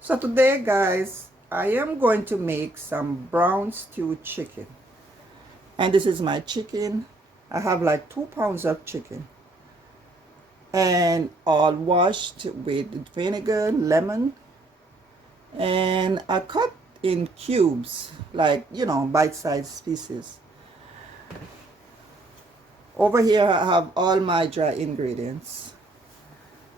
So today, guys, I am going to make some brown stewed chicken. And this is my chicken. I have like 2 pounds of chicken. And all washed with vinegar, lemon. And I cut in cubes, like, you know, bite-sized pieces. Over here, I have all my dry ingredients.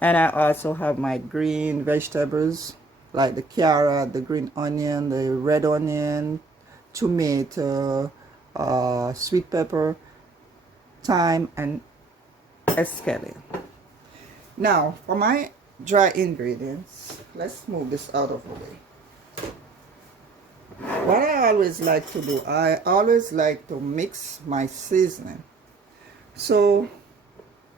And I also have my green vegetables, like the carrot, the green onion, the red onion, tomato, sweet pepper, thyme, and escallion. Now, for my dry ingredients, let's move this out of the way. What I always like to do, I always like to mix my seasoning. So,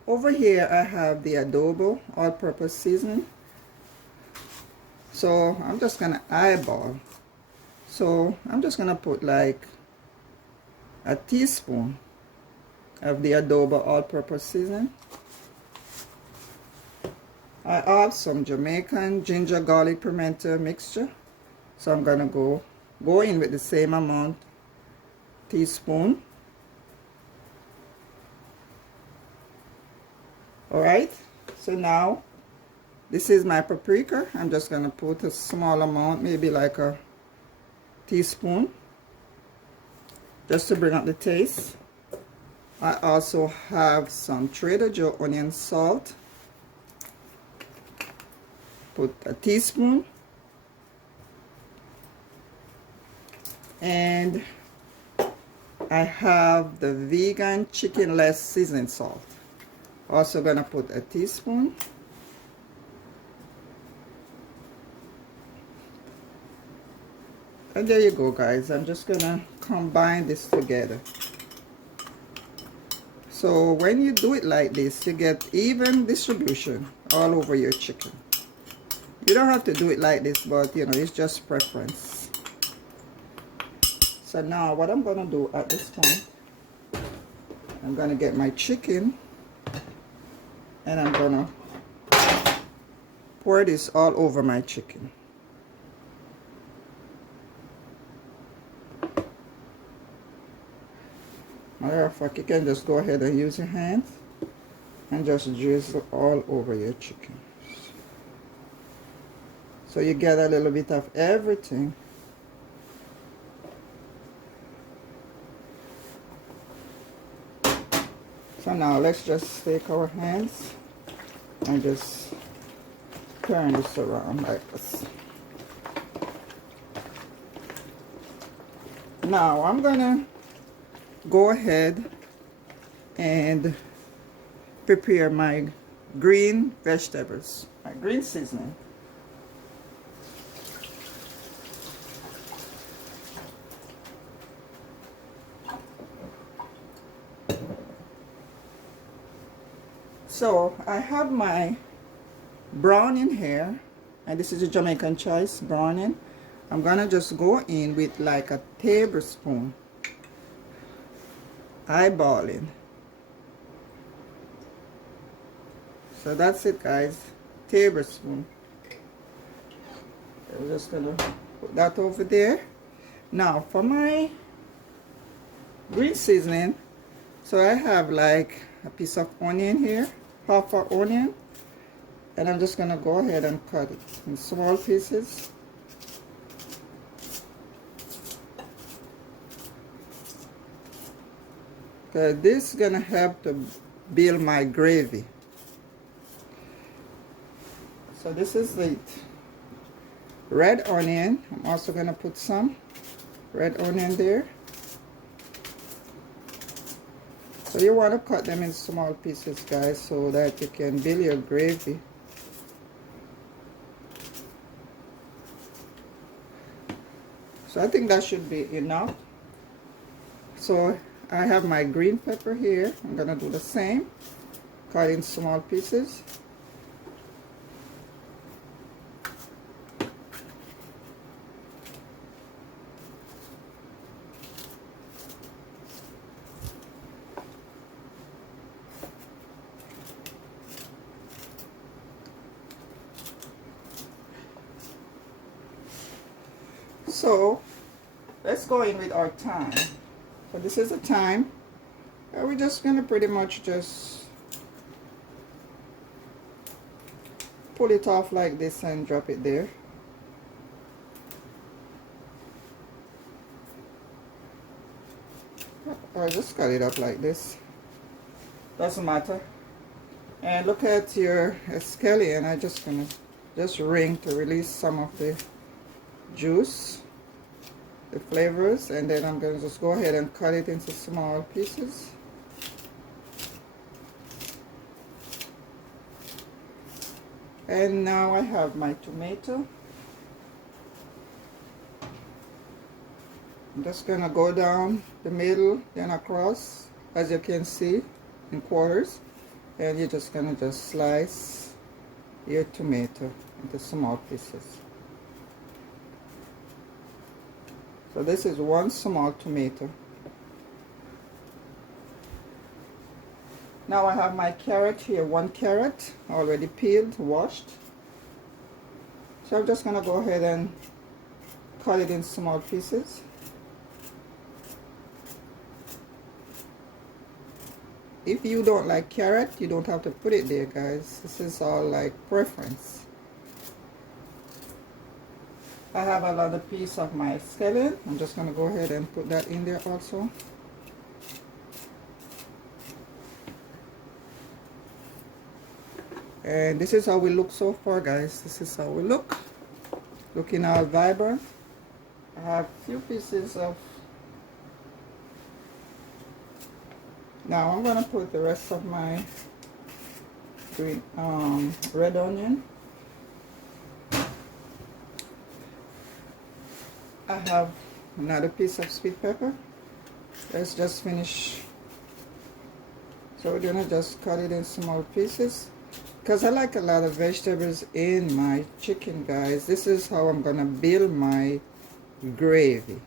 over here I have the adobo all-purpose seasoning. So I'm just gonna eyeball. So I'm just gonna put like a teaspoon of the adobo all-purpose seasoning. I have some Jamaican ginger garlic pimento mixture. So I'm gonna go in with the same amount, teaspoon. Alright, so now this is my paprika. I'm just gonna put a small amount, maybe like a teaspoon, just to bring up the taste. I also have some Trader Joe onion salt. Put a teaspoon. And I have the vegan chickenless seasoning salt. Also gonna put a teaspoon. And there you go, guys. I'm just gonna combine this together. So when you do it like this, you get even distribution all over your chicken. You don't have to do it like this, but you know, it's just preference. So now what I'm gonna do at this point, I'm gonna get my chicken and I'm gonna pour this all over my chicken. Matter of fact, you can just go ahead and use your hands and just drizzle all over your chicken. So you get a little bit of everything. So now let's just take our hands and just turn this around like this. Now I'm gonna go ahead and prepare my green vegetables, my green seasoning. So I have my browning here, and this is a Jamaican choice browning. I'm gonna just go in with like a tablespoon, eyeballing. So that's it, guys, tablespoon. I'm just gonna put that over there. Now for my green seasoning, so I have like a piece of onion here, half an onion, and I'm just gonna go ahead and cut it in small pieces. This is gonna help to build my gravy. So this is the red onion. I'm also gonna put some red onion there. So you want to cut them in small pieces, guys, so that you can build your gravy. So I think that should be enough. So I have my green pepper here. I'm gonna do the same, cut in small pieces. So let's go in with our thyme. So this is the thyme. We're just gonna pretty much just pull it off like this and drop it there. Or just cut it up like this. Doesn't matter. And look at your scallion. I'm just gonna just wring to release some of the juice, the flavors, and then I'm gonna just go ahead and cut it into small pieces. And now I have my tomato. I'm just gonna go down the middle, then across, as you can see, in quarters. And you're just gonna just slice your tomato into small pieces. So this is one small tomato. Now I have my carrot here, one carrot already peeled, washed. So I'm just gonna go ahead and cut it in small pieces. If you don't like carrot, you don't have to put it there, guys. This is all like preference. I have another piece of my scallion. I'm just gonna go ahead and put that in there also. And this is how we look so far, guys. This is how we look. Looking all vibrant. I have a few pieces of. Now I'm gonna put the rest of my green red onion. I have another piece of sweet pepper. Let's just finish. So we're gonna just cut it in small pieces. Because I like a lot of vegetables in my chicken, guys. This is how I'm gonna build my gravy.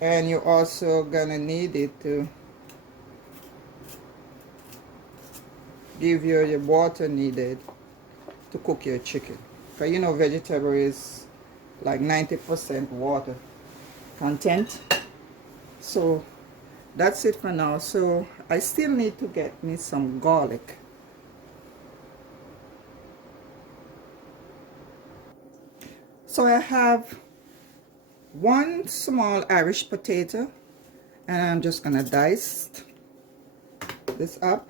And you're also gonna need it to give you the water needed to cook your chicken. Because you know vegetable is like 90% water content. So that's it for now. So I still need to get me some garlic. So I have one small Irish potato, and I'm just gonna dice this up.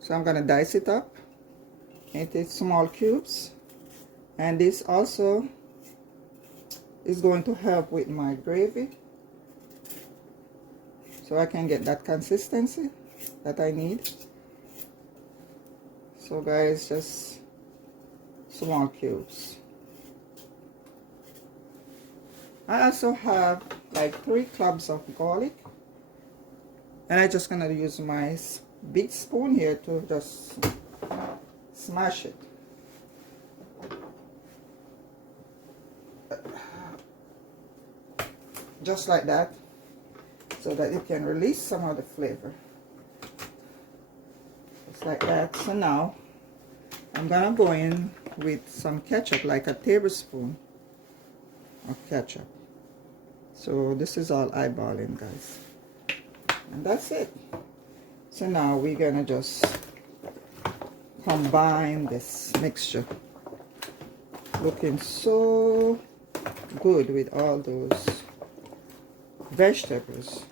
So I'm gonna dice it up into small cubes, and this also is going to help with my gravy, so I can get that consistency that I need. So guys, just small cubes. I also have like 3 cloves of garlic, and I'm just gonna use my big spoon here to just smash it. Just like that, so that it can release some of the flavor. Just like that. So now I'm gonna go in with some ketchup, like a tablespoon of ketchup. So this is all eyeballing, guys, and that's it. So now we're gonna just combine this mixture, looking so good with all those vegetables,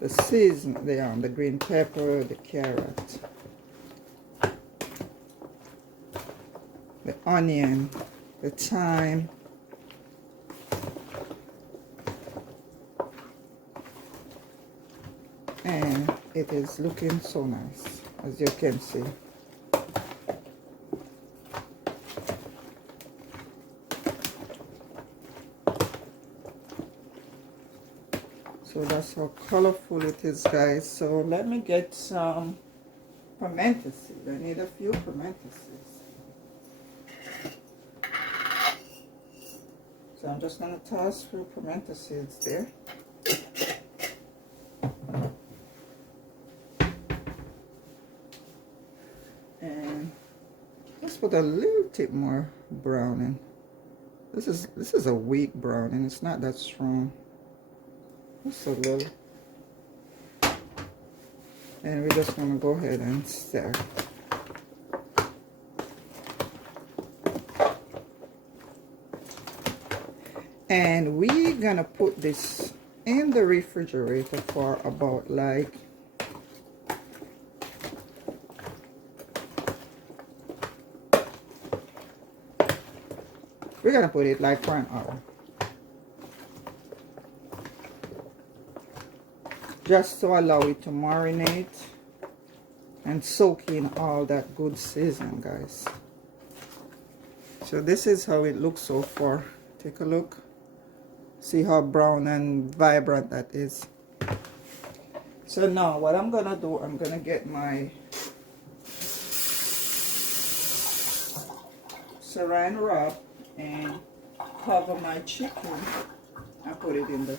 the season, the green pepper, the carrot, the onion, the thyme, and it is looking so nice, as you can see. So that's how colorful it is, guys. So let me get some pimento seeds. I need a few pimento seeds. So I'm just gonna toss a few pimento seeds there. And Let's put a little tip more browning. This is a weak browning. It's not that strong. Just a little. And we're just gonna go ahead and stir. And we're gonna put this in the refrigerator for about like we're gonna put it like for an hour, just to allow it to marinate and soak in all that good seasoning, guys. So this is how it looks so far. Take a look. See how brown and vibrant that is. So now what I'm gonna do, I'm gonna get my saran wrap and cover my chicken and put it in the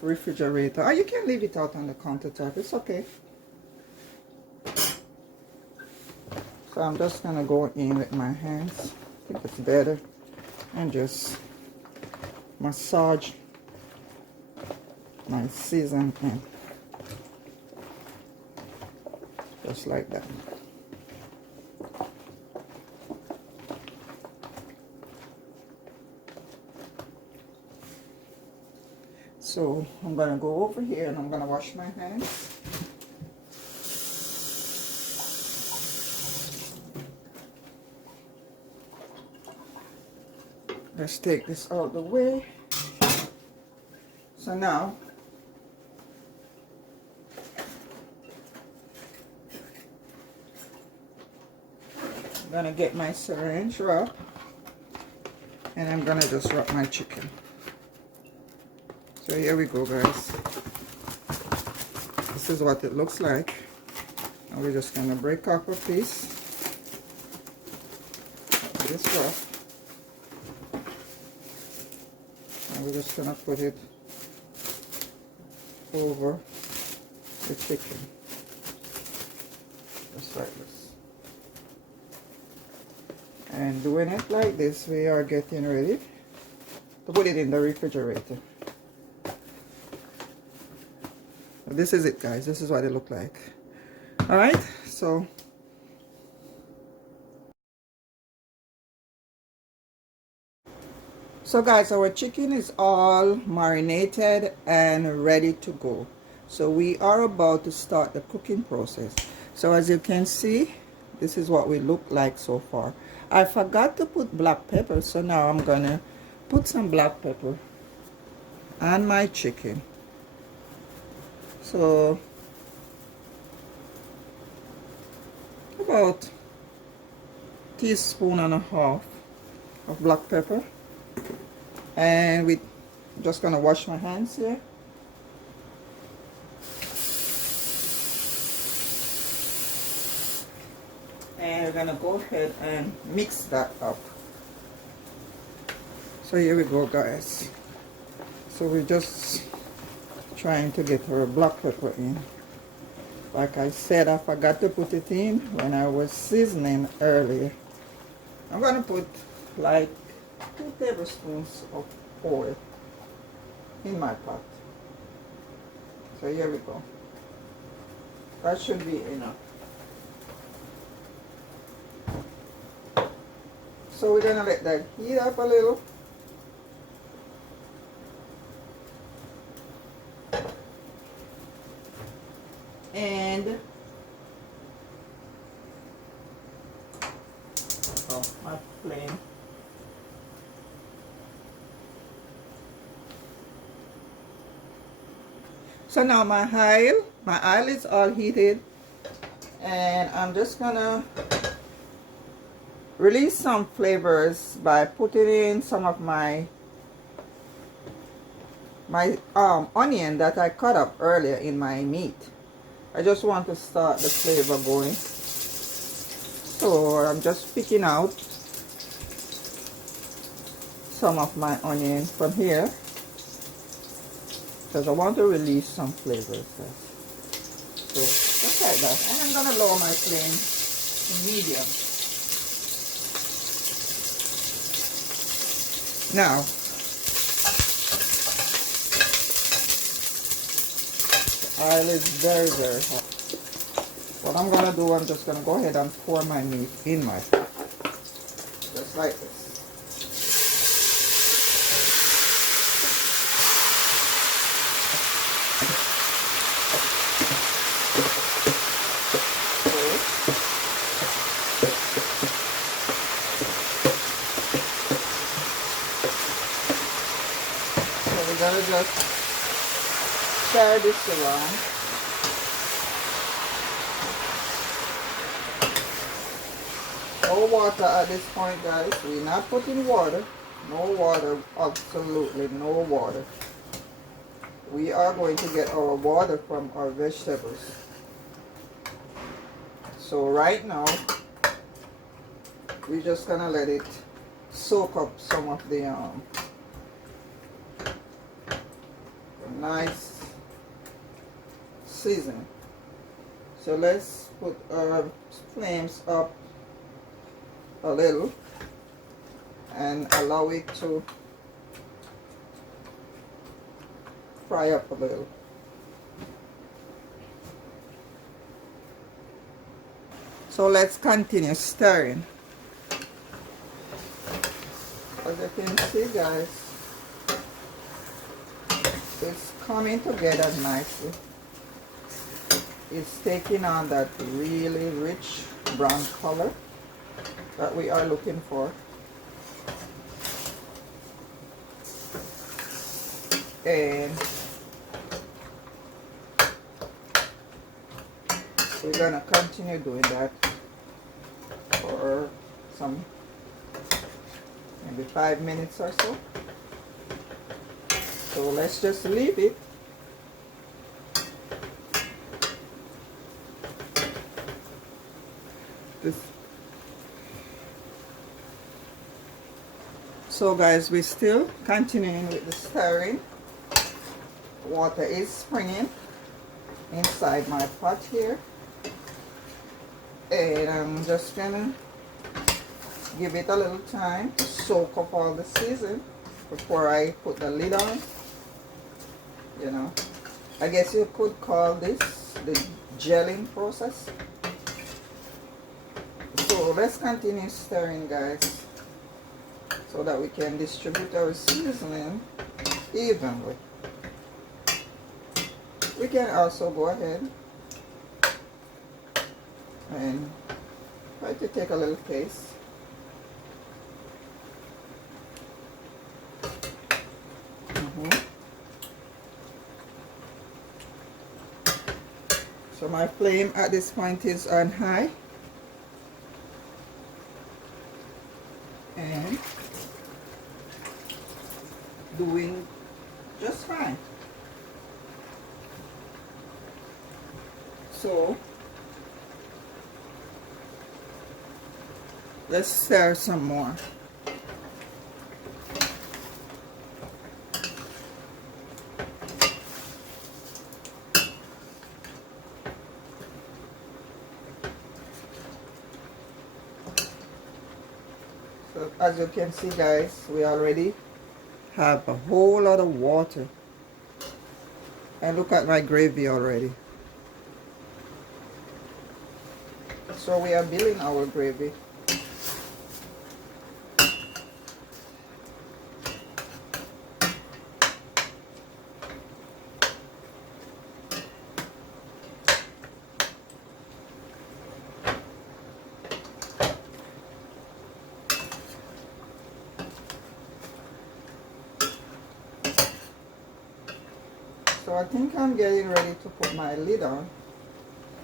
refrigerator. Or you can leave it out on the countertop, it's okay. So I'm just gonna go in with my hands, I think it's better, and just massage my season in, just like that. So I'm gonna go over here and I'm gonna wash my hands. Let's take this out of the way. So now I'm gonna get my syringe wrap and I'm gonna just wrap my chicken. So here we go, guys. This is what it looks like. And we're just gonna break off a piece of this wrap. And we're just gonna put it over the chicken, just like this. And doing it like this, we are getting ready to put it in the refrigerator. This is it, guys. This is what it looked like. All right, so guys, our chicken is all marinated and ready to go. So we are about to start the cooking process. So as you can see, this is what we look like so far. I forgot to put black pepper, so now I'm gonna put some black pepper on my chicken. So about a teaspoon and a half of black pepper. And we're just gonna wash my hands here. And we're gonna go ahead and mix that up. So here we go, guys. So we're just trying to get our black pepper in. Like I said, I forgot to put it in when I was seasoning earlier. I'm gonna put like 2 tablespoons of oil in my pot. So here we go. That should be enough. So we're gonna let that heat up a little. And my flame. So now my oil is all heated, and I'm just gonna release some flavors by putting in some of my onion that I cut up earlier in my meat. I just want to start the flavor going. So I'm just picking out some of my onion from here because I want to release some flavors. So just like that. And I'm gonna lower my flame to medium. Now, the oil is very, very hot. What I'm going to do, I'm just going to go ahead and pour my meat in my pot. Just like this. So we're going to just stir this around. No water at this point, guys. We're not putting water. No water. Absolutely no water. We are going to get our water from our vegetables. So right now, we're just gonna let it soak up some of the nice seasoning. So let's put our flames up a little and allow it to fry up a little. So let's continue stirring. As you can see, guys, it's coming together nicely. It's taking on that really rich brown color that we are looking for. And we're gonna continue doing that for some maybe 5 minutes or so. So let's just leave it. So guys, we're still continuing with the stirring. Water is springing inside my pot here, and I'm just gonna give it a little time to soak up all the season before I put the lid on. You know, I guess you could call this the gelling process. So let's continue stirring, guys, so that we can distribute our seasoning evenly. We can also go ahead and try to take a little taste. So my flame at this point is on high, and doing just fine. So let's stir some more. So as you can see, guys, we already have a whole lot of water, and look at my gravy already. So we are building our gravy. So I think I'm getting ready to put my lid on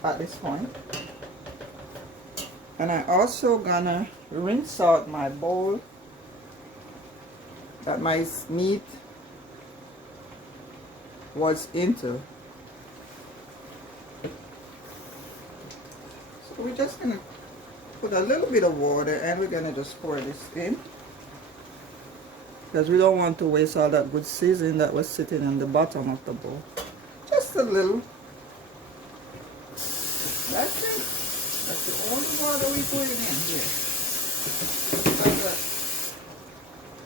at this point. And I also gonna rinse out my bowl that my meat was into. So we're just gonna put a little bit of water, and we're gonna just pour this in, because we don't want to waste all that good seasoning that was sitting in the bottom of the bowl. Just a little. That's it. That's the only water we putting in here? Like a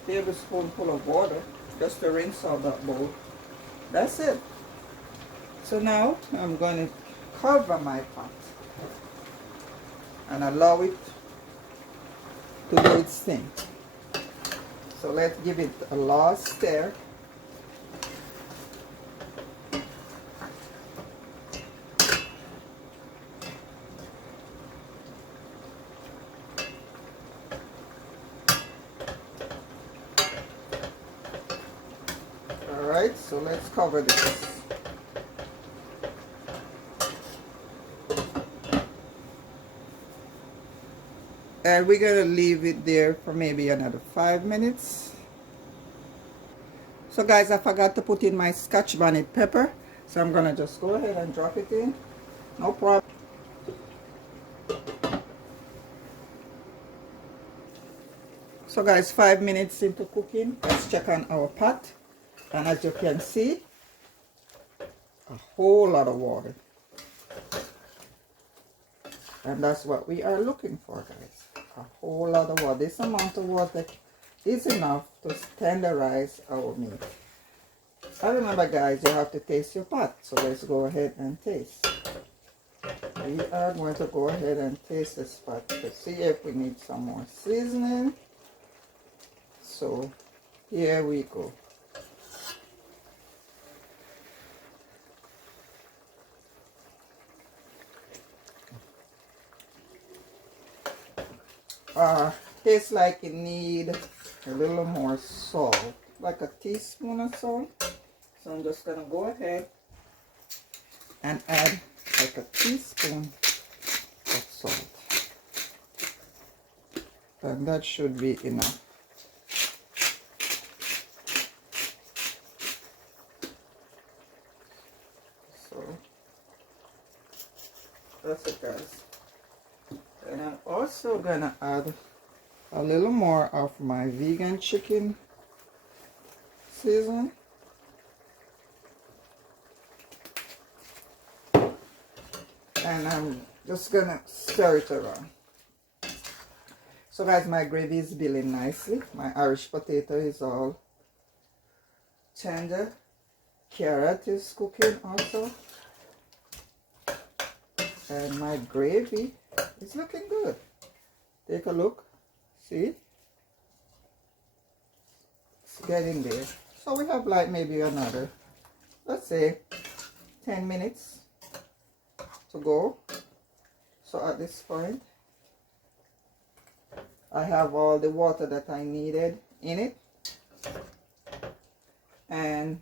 tablespoonful of water, just to rinse out that bowl. That's it. So now I'm going to cover my pot and allow it to do its thing. So let's give it a last stir. Alright, so let's cover this. And we're going to leave it there for maybe another 5 minutes. So guys, I forgot to put in my Scotch bonnet pepper. So I'm going to just go ahead and drop it in. No problem. So guys, 5 minutes into cooking. Let's check on our pot. And as you can see, a whole lot of water. And that's what we are looking for, guys. A whole lot of water. This amount of water is enough to tenderize our meat. And remember, guys, you have to taste your pot. So let's go ahead and taste. We are going to go ahead and taste this pot to see if we need some more seasoning. So here we go. Tastes like it need a little more salt, like a teaspoon of salt. So I'm just gonna go ahead and add like a teaspoon of salt, and that should be enough. So that's it, guys. And I'm also gonna add a little more of my vegan chicken season. And I'm just gonna stir it around. So guys, my gravy is building nicely. My Irish potato is all tender. Carrot is cooking also. And my gravy is looking good. Take a look. See? It's getting there. So we have like maybe another, let's say, 10 minutes to go. So at this point, I have all the water that I needed in it. And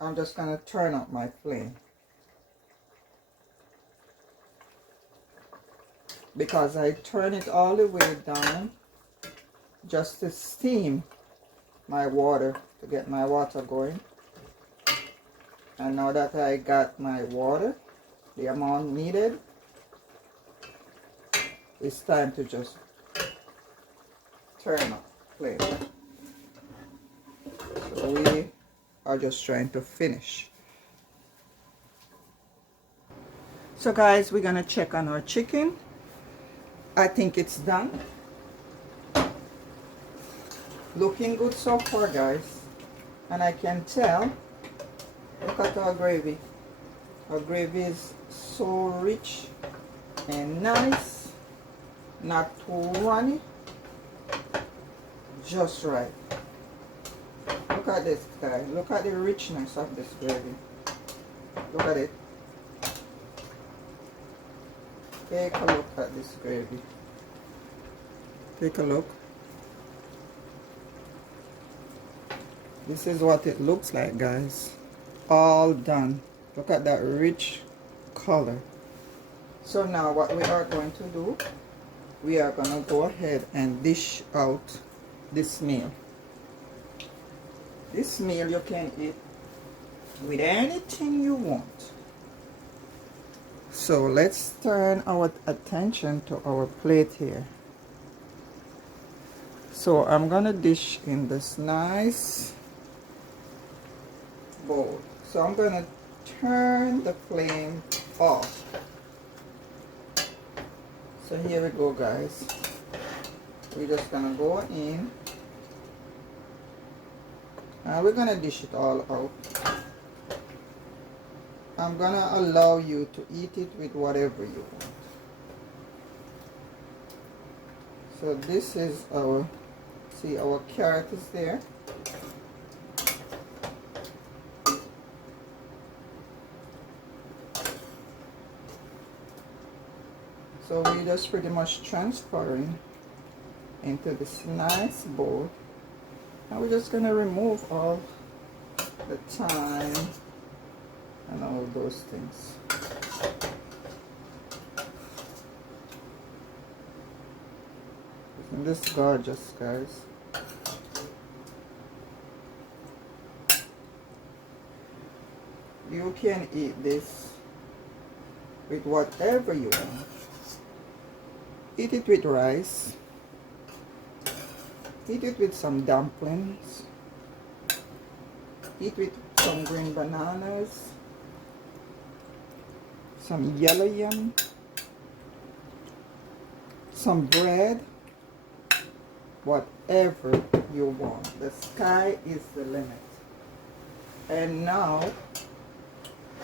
I'm just going to turn up my flame. Because I turn it all the way down just to steam my water, to get my water going. And now that I got my water, the amount needed, it's time to just turn up flame. So we are just trying to finish. So guys, we're gonna check on our chicken. I think it's done. Looking good so far, guys. And I can tell, look at our gravy. Our gravy is so rich and nice, not too runny, just right. Look at this, guys. Look at the richness of this gravy. Look at it. Take a look at this gravy. Take a look. This is what it looks like, guys. All done. Look at that rich color. So now what we are going to do, we are going to go ahead and dish out this meal. This meal you can eat with anything you want. So let's turn our attention to our plate here. So I'm gonna dish in this nice bowl. So I'm gonna turn the flame off. So here we go, guys. We're just gonna go in and we're gonna dish it all out. I'm gonna allow you to eat it with whatever you want. So this is our, see, our carrot is there. So we're just pretty much transferring into this nice bowl. And we're just gonna remove all the thyme and all those things. Isn't this gorgeous, guys? You can eat this with whatever you want. Eat it with rice. Eat it with some dumplings. Eat with some green bananas. Some yellow yam. Some bread. Whatever you want. The sky is the limit. And now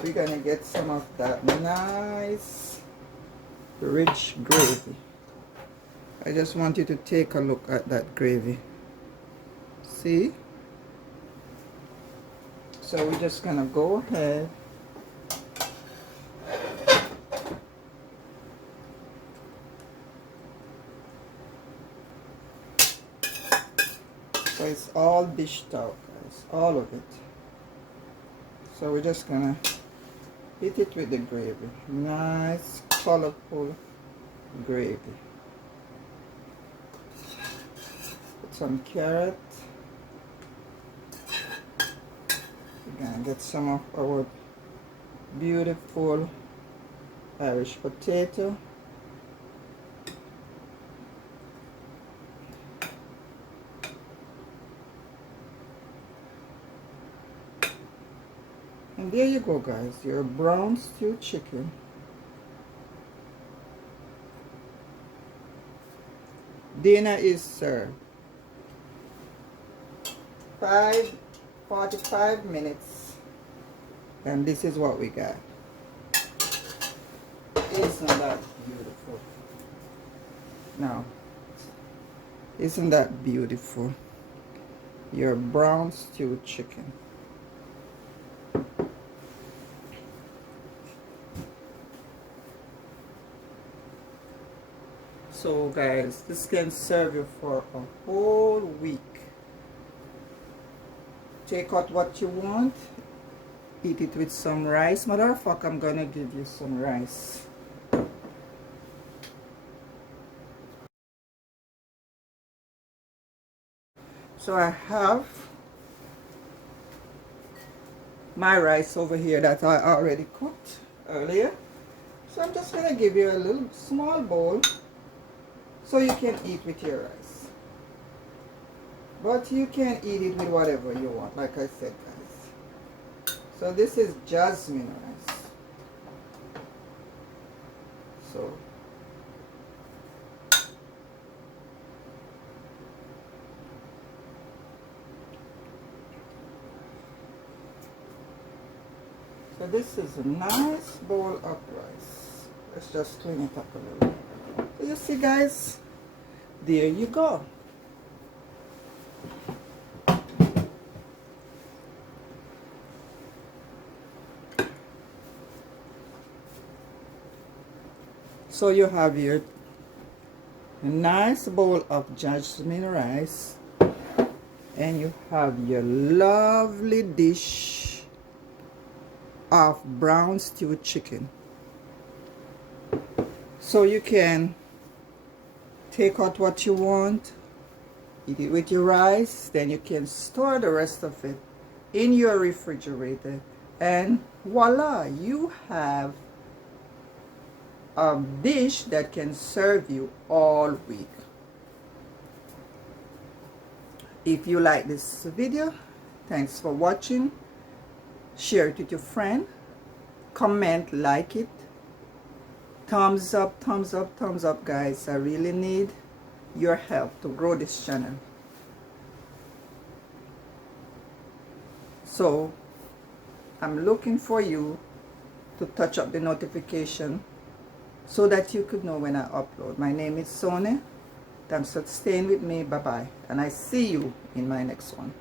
we're gonna get some of that nice rich gravy. I just want you to take a look at that gravy. See? So we're just gonna go ahead so it's all dished out, guys, all of it. So we're just gonna eat it with the gravy. Nice, colorful gravy. Put some carrot. We're gonna get some of our beautiful Irish potato. And there you go, guys, your brown stewed chicken. Dinner is served. 45 minutes. And this is what we got. Isn't that beautiful? Now, isn't that beautiful? Your brown stewed chicken. So guys, this can serve you for a whole week. Take out what you want. Eat it with some rice. Matter of fact, I'm gonna give you some rice. So I have my rice over here that I already cooked earlier. So I'm just gonna give you a little small bowl so you can eat with your rice. But you can eat it with whatever you want, like I said, guys. So this is jasmine rice. So this is a nice bowl of rice. Let's just clean it up a little. So you see, guys, there you go. So you have your nice bowl of jasmine rice, and you have your lovely dish of brown stewed chicken. So you can take out what you want, eat it with your rice, then you can store the rest of it in your refrigerator, and voila, you have a dish that can serve you all week. If you like this video, thanks for watching. Share it with your friend, comment, like it, Thumbs up, thumbs up, thumbs up, guys. I really need your help to grow this channel. So I'm looking for you to touch up the notification so that you could know when I upload. My name is Sonia. Thanks for staying with me. Bye bye. And I see you in my next one.